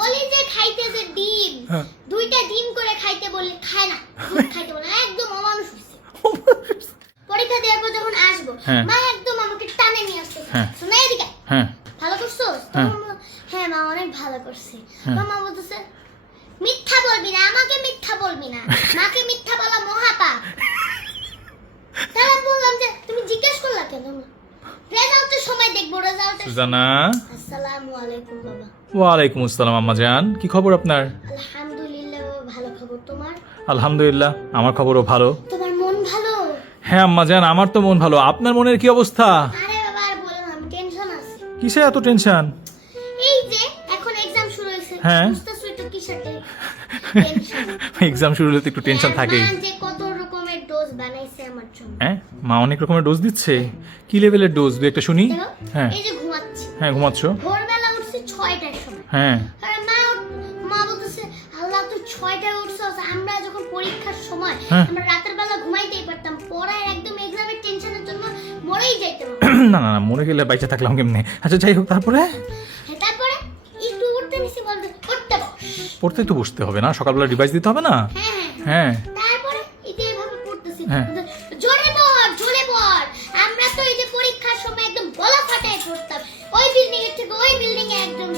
বলি যে খাইতে যে ডিম দুইটা ডিম করে খাইতে বললে খায় না, খাইতে বলে একদম অমানুষ হইছে। পরীক্ষা দেওয়ার পর যখন আসবো মা একদম আমাকে টানে নিয়ে আসছে, শোনা এদিকে ভালো করছো? হ্যাঁ মা অনেক ভালো করছি। মা বলতেছে মিথ্যা বলবি না, আমাকে মিথ্যা বলবি না, মাকে মিথ্যা বলা মহাপাপ। তাহলে বললাম যে তুমি জিজ্ঞেস করলা কেন? রেজাল্টের সময় দেখবো রেজাল্টের। সুজানা, আসসালামু আলাইকুম বাবা। ওয়ালাইকুম আসসালাম আম্মা জান, কি খবর আপনার? আলহামদুলিল্লাহ বাবা, ভালো খবর। তোমার? আলহামদুলিল্লাহ, আমার খবরও ভালো। তোমার মন ভালো? হ্যাঁ আম্মা জান, আমার তো মন ভালো। আপনার মনের কি অবস্থা? আরে বাবা আর বললাম, টেনশন আছে। কিসে এত টেনশন? এই যে এখন এক্সাম শুরু হয়েছে, হ্যাঁ বুঝতেছই তো কিসের টেনশন। এক্সাম শুরু হলে তো একটু টেনশন থাকেই। মা যে কত রকমের ডোজ বানাইছে আমার জন্য। হ্যাঁ মা অনেক রকমের ডোজ দিচ্ছে। কি লেভেলের ডোজ, দু একটা শুনি। হ্যাঁ এই যে ঘুমাচ্ছি। হ্যাঁ ঘুমাচ্ছো? ভোরবেলা উঠছি 6টার সময়। হ্যাঁ আরে মা বলতেছে আল্লাহ তুই 6টায় উঠছস, আমরা যখন পরীক্ষার সময় আমরা রাতের বেলা ঘুমাইতেই পারতাম, পড়ার একদম এক্সামের টেনশনের জন্য মরেই যাইতাম। না না না, মরে গেলে বাইচে থাকলাম কেমনে? আচ্ছা যাই হোক, তারপরে? তারপরে একটু উঠতে নিছি, বলতে পড়তে বস। পড়তে তো বসতে হবে না? সকালবেলা রিভাইজ দিতে হবে না? হ্যাঁ তারপরে এই যে এভাবে পড়তেছি, জোরে পড় জোরে পড়। আমরা তো এই যে পরীক্ষার সময় একদম গলা ফাটায় পড়তাম, ওই বিল্ডিং এর থেকে ওই বিল্ডিং এ একদম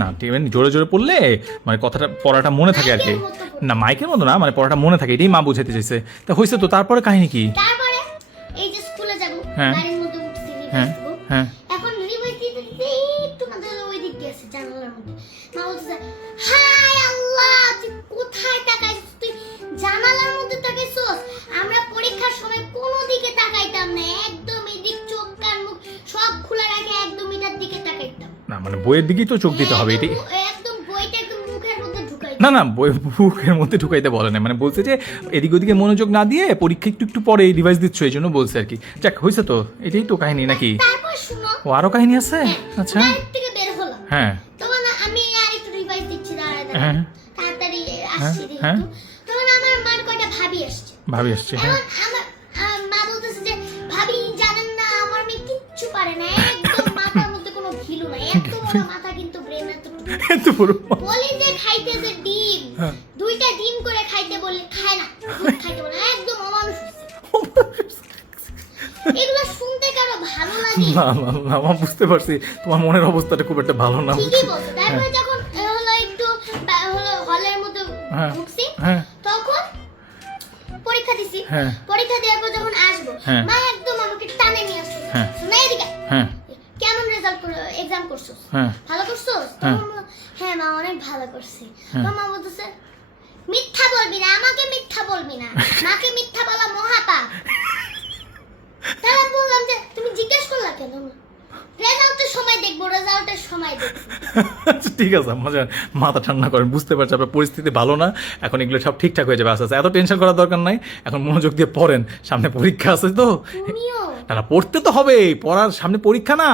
না ঠিক আছে, জোরে জোরে পড়লে মানে কথাটা পড়াটা মনে থাকে আর কি। না মাইকের মতো না, মানে পড়াটা মনে থাকে, এটাই মা বুঝাইতে চাইছে। তা হয়েছে তো, তারপরে কাহিনী কি? তারপরে এই যে স্কুলে যাব, গাড়ির মধ্যে উঠছি, এখন রিভাইজ দিতে দিতে একটু না ওই দিক দিয়ে আছে জানালার মধ্যে। মা বলতেছে হায় আল্লাহ তুই কোথায় তাকাইছিস? তুই জানালার মধ্যে তাকাইছিস? আমরা পরীক্ষার সময় কোনো দিকে তাকাইতাম না, একদম এদিক চোখ কান মুখ সব খোলা রাখে একদম এটার দিকে তাকাইতাম না। মানে বইয়ের দিকেই তো চোখ দিতে হবে, এটাই। একদম বইটা একদম মুখের মধ্যে ঢুকাই। না না, বই মুখের মধ্যে ঢুকাইতে বলে না, মানে বলছে যে এদিক ওদিকে মনোযোগ না দিয়ে পরীক্ষা একটু একটু পরে রিভাইজ দিচ্ছ, এই জন্য বলছে আর কি। যাক হয়েছে তো, এটাই তো কাহিনী নাকি? তারপর শুনো, ও আরো কাহিনী আছে? আচ্ছা বাইরে থেকে বের হলাম, হ্যাঁ তখন আমি আর একটু রিভাইজ দিচ্ছি, দাঁড়ায় হ্যাঁ তাড়াতাড়ি আসছি দেখি। তখন আমার মার কয়টা ভাবি আসছে। ভাবি আসছে, হ্যাঁ। এখন আমার মা বলতেছে যে ভাবি জানেন না আমার মেয়ে কিচ্ছু পারে না, একদম মাথার মধ্যে কোনো ঘিলু নাই, এত বড় মাথা কিন্তু ব্রেন এত বড়। বলি যে খাইতে যে ডিম দুইটা ডিম করে খাইতে বললে খায় না, খাইতে বলে একদম অমানুষ হইছে। এগুলো শুনতে কারো ভালো লাগে? না না না, আমি বুঝতে পারছি তোমার মনের অবস্থাটা খুব একটা ভালো না। ঠিকই বলছো। তারপরে যখন হলো একটু হলো হলের মধ্যে ঢুকছি, তখন পরীক্ষা দিছি। পরীক্ষা দেওয়ার পর যখন আসবো মা একদম আমাকে টানে নিয়ে আসছে, শোনা এদিকে কেমন রেজাল্ট এক্সাম করছস? ভালো করছস? হ্যাঁ মা অনেক ভালো করছি। মা বলতেছে মিথ্যা বলবি না, আমাকে মিথ্যা বলবি না, মাকে মিথ্যা বলা মহাপাপ। তাহলে বললাম যে তুমি জিজ্ঞেস করলা কেন? রেজাল্টের সময় দেখবো, রেজাল্টের সময় দেখবো। আচ্ছা ঠিক আছে আম্মা জান, মাথা ঠান্ডা করেন, বুঝতে পারছি আপনার পরিস্থিতি ভালো না। এখন এগুলো সব ঠিকঠাক হয়ে যাবে আস্তে আস্তে, এত টেনশন করার দরকার নাই। এখন মনোযোগ দিয়ে পড়েন, সামনে পরীক্ষা আছে তো। তুমিও না না, পড়তে তো হবে, পড়ার সামনে পরীক্ষা না।